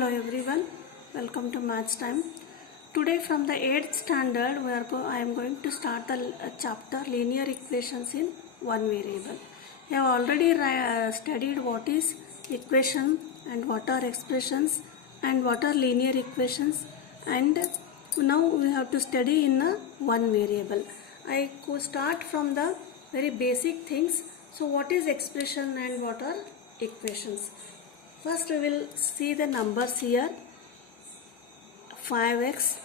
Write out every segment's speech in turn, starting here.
Hello everyone, welcome to Maths Time. Today from the 8th standard I am going to start the chapter linear equations in one variable. We have already studied what is equation and what are expressions and what are linear equations, and now we have to study in one variable. I start from the very basic things. So what is expression and what are equations? First we will see the numbers here. 5x,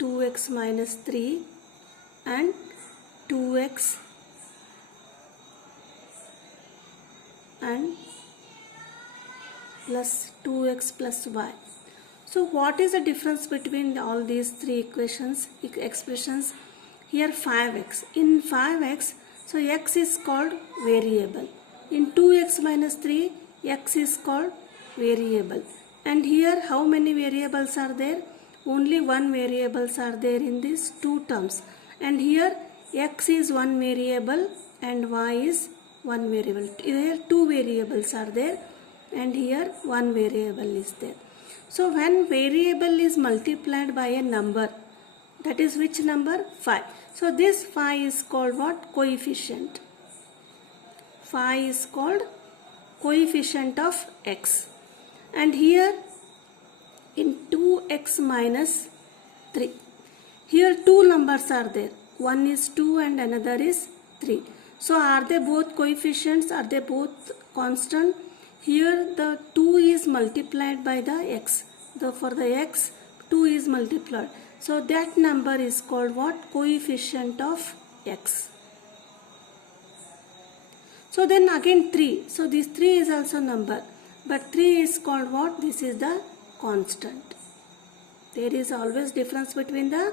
2x minus 3 and 2x and plus 2x plus y. So what is the difference between all these three expressions? Here 5x. In 5x, so x is called variable. In 2x minus 3, x is called variable. And here how many variables are there? Only one variables are there in these two terms. And here x is one variable and y is one variable. Here two variables are there and here one variable is there. So when variable is multiplied by a number, that is which number? 5. So this 5 is called what? Coefficient. 5 is called coefficient of x. And here in 2x minus 3, here two numbers are there. One is 2 and another is 3. So are they both coefficients? Are they both constant? Here the 2 is multiplied by the x. For the x, 2 is multiplied. So that number is called what? Coefficient of x. So then again 3. So this 3 is also number. But 3 is called what? This is the constant. There is always difference between the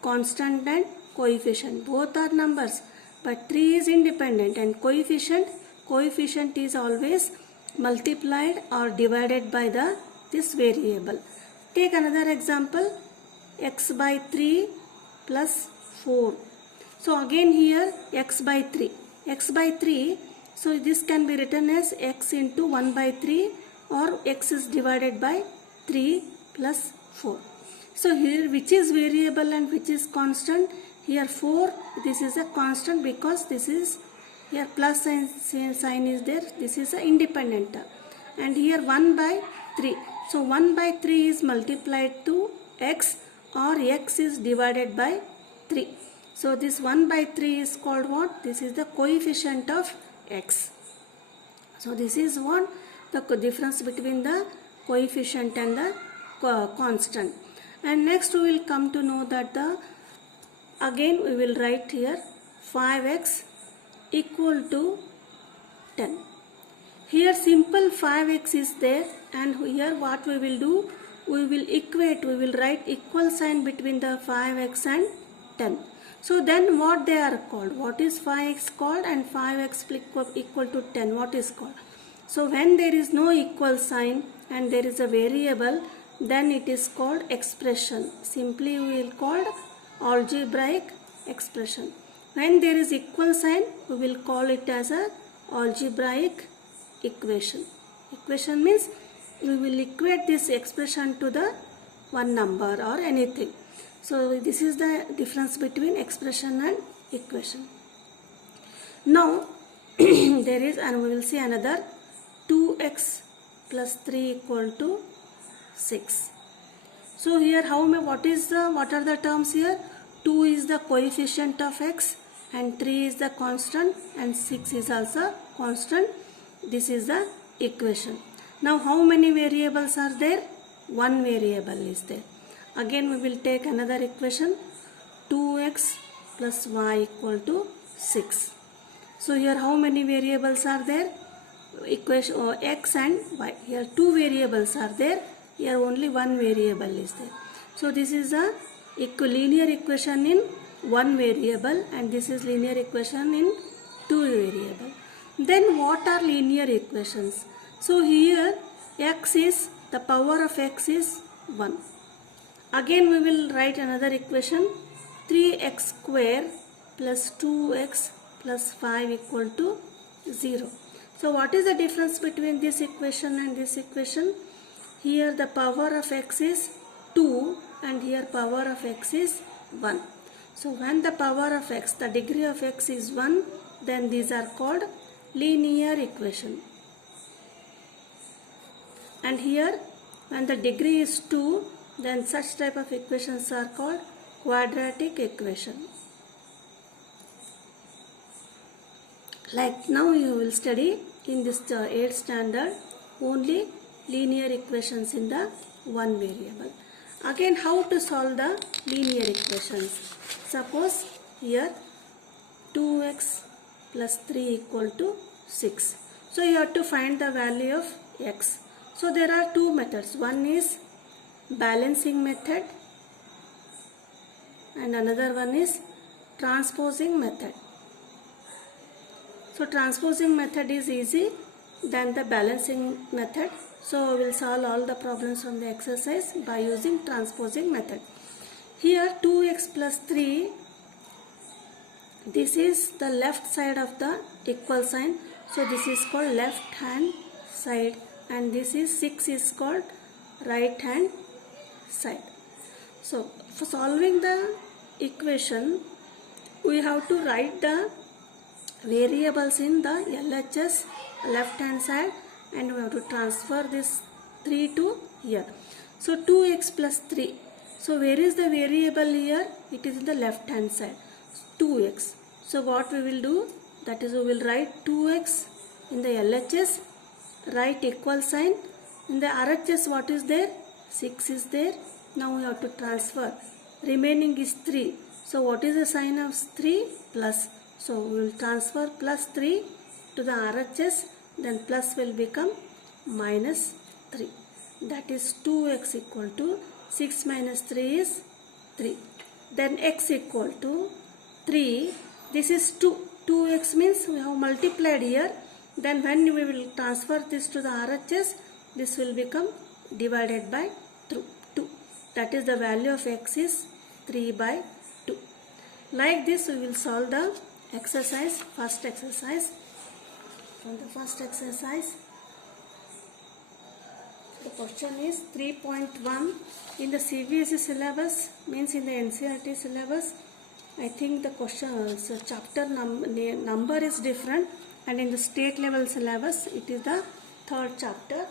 constant and coefficient. Both are numbers. But 3 is independent, and coefficient is always multiplied or divided by this variable. Take another example. X by 3 plus 4. So again here x by 3. X by 3. So this can be written as x into 1 by 3, or x is divided by 3 plus 4. So here which is variable and which is constant? Here 4, this is a constant because this is here plus sign is there. This is an independent term. And here 1 by 3. So 1 by 3 is multiplied to x, or x is divided by 3. So this 1 by 3 is called what? This is the coefficient of x. So this is what the difference between the coefficient and the constant. And next we will come to know that again we will write here 5x equal to 10. Here simple 5x is there, and here what we will do? We will write equal sign between the 5x and 10. So then what they are called? What is 5x called and 5x equal to 10? What is called? So when there is no equal sign and there is a variable, then it is called expression. Simply we will call algebraic expression. When there is equal sign, we will call it as a algebraic equation. Equation means we will equate this expression to the one number or anything. So this is the difference between expression and equation. Now there is, and we will see another 2x plus 3 equal to 6. So here what are the terms here? 2 is the coefficient of x and 3 is the constant and 6 is also constant. This is the equation. Now how many variables are there? One variable is there. Again we will take another equation. 2x plus y equal to 6. So here how many variables are there? Equation x and y. Here two variables are there. Here only one variable is there. So this is a linear equation in one variable, and this is linear equation in two variable. Then what are linear equations? So here the power of x is 1. Again we will write another equation. 3x square plus 2x plus 5 equal to 0. So what is the difference between this equation and this equation? here the power of x is 2 and here power of x is 1. So when the power of x, the degree of x is 1, then these are called linear equation. And here when the degree is 2, then such type of equations are called quadratic equation. Like now you will study in this 8th standard only linear equations in the one variable. Again, how to solve the linear equations? Suppose here 2x plus 3 equal to 6. So you have to find the value of x. So there are two methods. One is balancing method and another one is transposing method. So transposing method is easy than the balancing method. So we will solve all the problems from the exercise by using transposing method. Here 2x plus 3, this is the left side of the equal sign. So this is called left hand side and this is 6 is called right hand side. So for solving the equation, we have to write the variables in the LHS left hand side and we have to transfer this 3 to here. So 2x plus 3. So where is the variable here? It is in the left hand side. 2x. So what we will do? That is we will write 2x in the LHS, write equal sign. In the RHS what is there? 6 is there. Now we have to transfer. Remaining is 3. So what is the sign of 3? Plus. So we will transfer plus 3 to the RHS, then plus will become minus 3. That is 2x equal to 6 minus 3 is 3. Then x equal to 3. This is 2. 2x means we have multiplied here. Then when we will transfer this to the RHS, this will become divided by 2. That is the value of x is 3 by 2. Like this we will solve the exercise, first exercise. From the first exercise, the question is 3.1 in the CBSE syllabus, means in the NCERT syllabus. I think the question, so chapter number is different, and in the state level syllabus it is the 3rd chapter.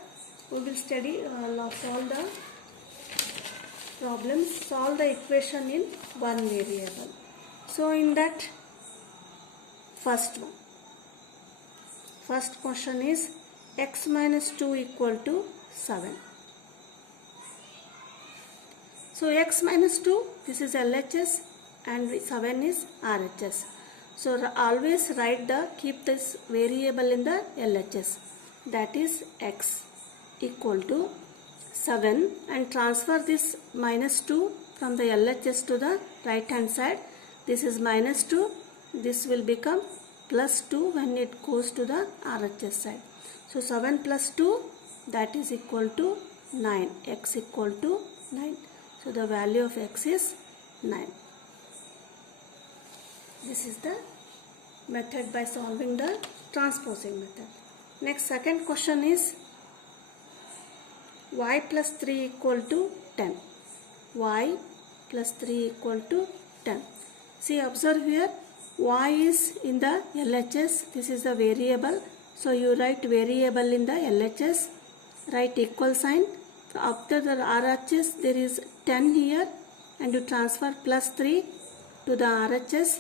We will study solve the problems, solve the equation in one variable. So in that first one, first question is x minus 2 equal to 7. So x minus 2, this is LHS and 7 is RHS. So always write keep this variable in the LHS. That is x equal to 7 and transfer this minus 2 from the LHS to the right hand side. This is minus 2. This will become plus 2 when it goes to the RHS side. So 7 plus 2, that is equal to 9. X equal to 9. So the value of x is 9. This is the method by solving the transposing method. Next, second question is y plus 3 equal to 10. Y plus 3 equal to 10. See, observe here, y is in the LHS. This is the variable. So you write variable in the LHS. Write equal sign. After the RHS, there is 10 here, and you transfer plus 3 to the RHS.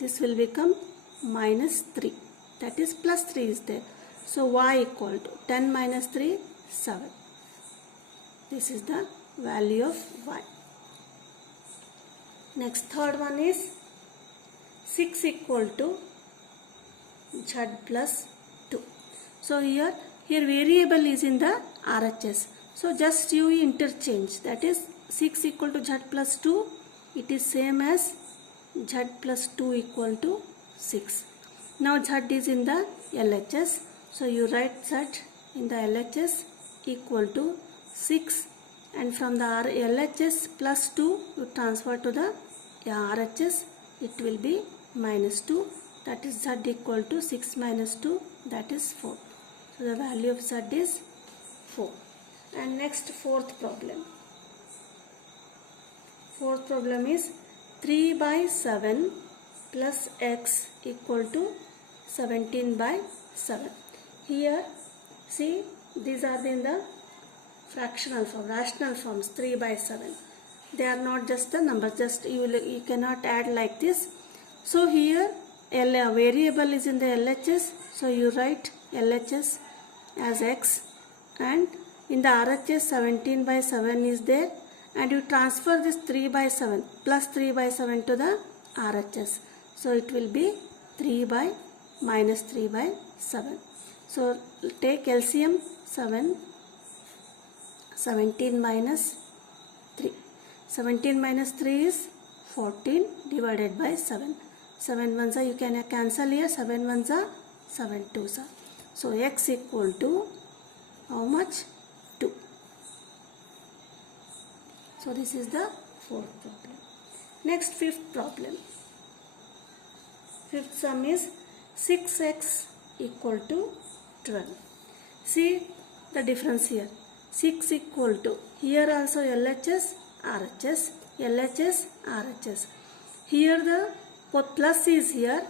This will become minus 3. That is plus 3 is there. So y equal to 10 minus 3, 7. This is the value of y. Next, third one is 6 equal to z plus 2. So here variable is in the RHS. So just you interchange. That is 6 equal to z plus 2. It is same as z plus 2 equal to 6. Now z is in the LHS. So you write z in the LHS equal to 6, and from the LHS plus 2 you transfer to the RHS, it will be minus 2. That is z equal to 6 minus 2, that is 4. So the value of z is 4. And next fourth problem. Fourth problem is 3 by 7 plus x equal to 17 by 7. Here see, these are in the fractional form, rational forms, 3 by 7. They are not just the numbers, just you cannot add like this. So here a variable is in the LHS, so you write LHS as x, and in the RHS 17 by 7 is there, and you transfer this 3 by 7 plus 3 by 7 to the RHS. So it will be 3 by minus 3 by 7. So take LCM 17 minus 3. 17 minus 3 is 14 divided by 7. 7 ones are, you can cancel here, 7 ones are, 7 twos are. So x equal to how much? 2. So this is the fourth problem. Next, fifth problem. Fifth sum is 6x equal to 12. See the difference here. 6 equal to, here also LHS, RHS, LHS, RHS. Here the plus is here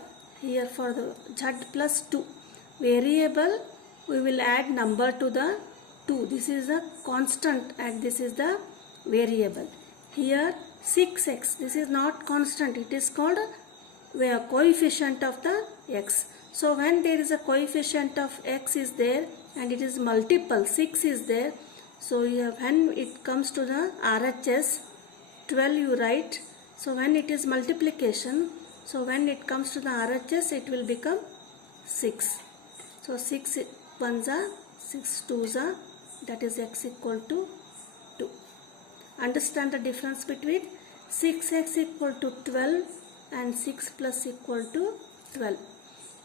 for the z plus 2. Variable, we will add number to the 2. This is the constant and this is the variable. Here 6x, this is not constant, it is called a coefficient of the x. So when there is a coefficient of x is there and it is multiple, 6 is there, so when it comes to the RHS 12 you write. So when it is multiplication, so when it comes to the RHS it will become 6. So 6 ones are, 6 twos are, that is x equal to 2. Understand the difference between 6x equal to 12 and 6 plus equal to 12.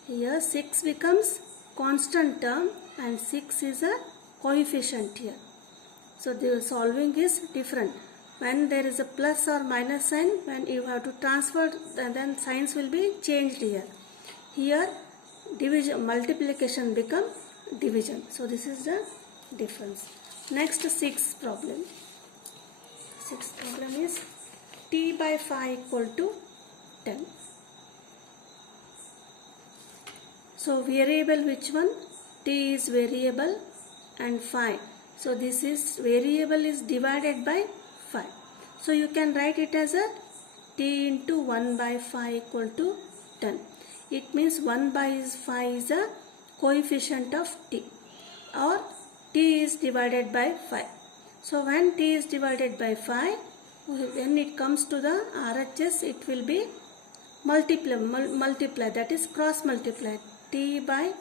Here 6 becomes constant term and 6 is a coefficient here. So the solving is different. When there is a plus or minus sign, when you have to transfer, then signs will be changed here. Here division, multiplication become division. So this is the difference. Next, sixth problem. Sixth problem is t by 5 equal to 10. So variable which one? T is variable and 5. So this is variable is divided by 5. So you can write it as a t into 1 by 5 equal to 10. It means 1 by 5 is a coefficient of t, or t is divided by 5. So when t is divided by 5, when it comes to the RHS, it will be multiply, that is cross multiply. T by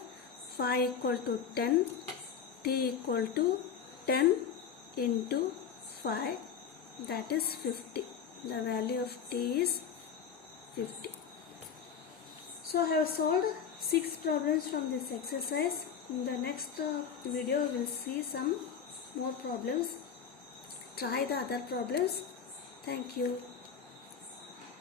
5 equal to 10, t equal to 10 into 5, that is 50. The value of t is 50. So I have solved 6 problems from this exercise. In the next video we will see some more problems. Try the other problems. Thank you.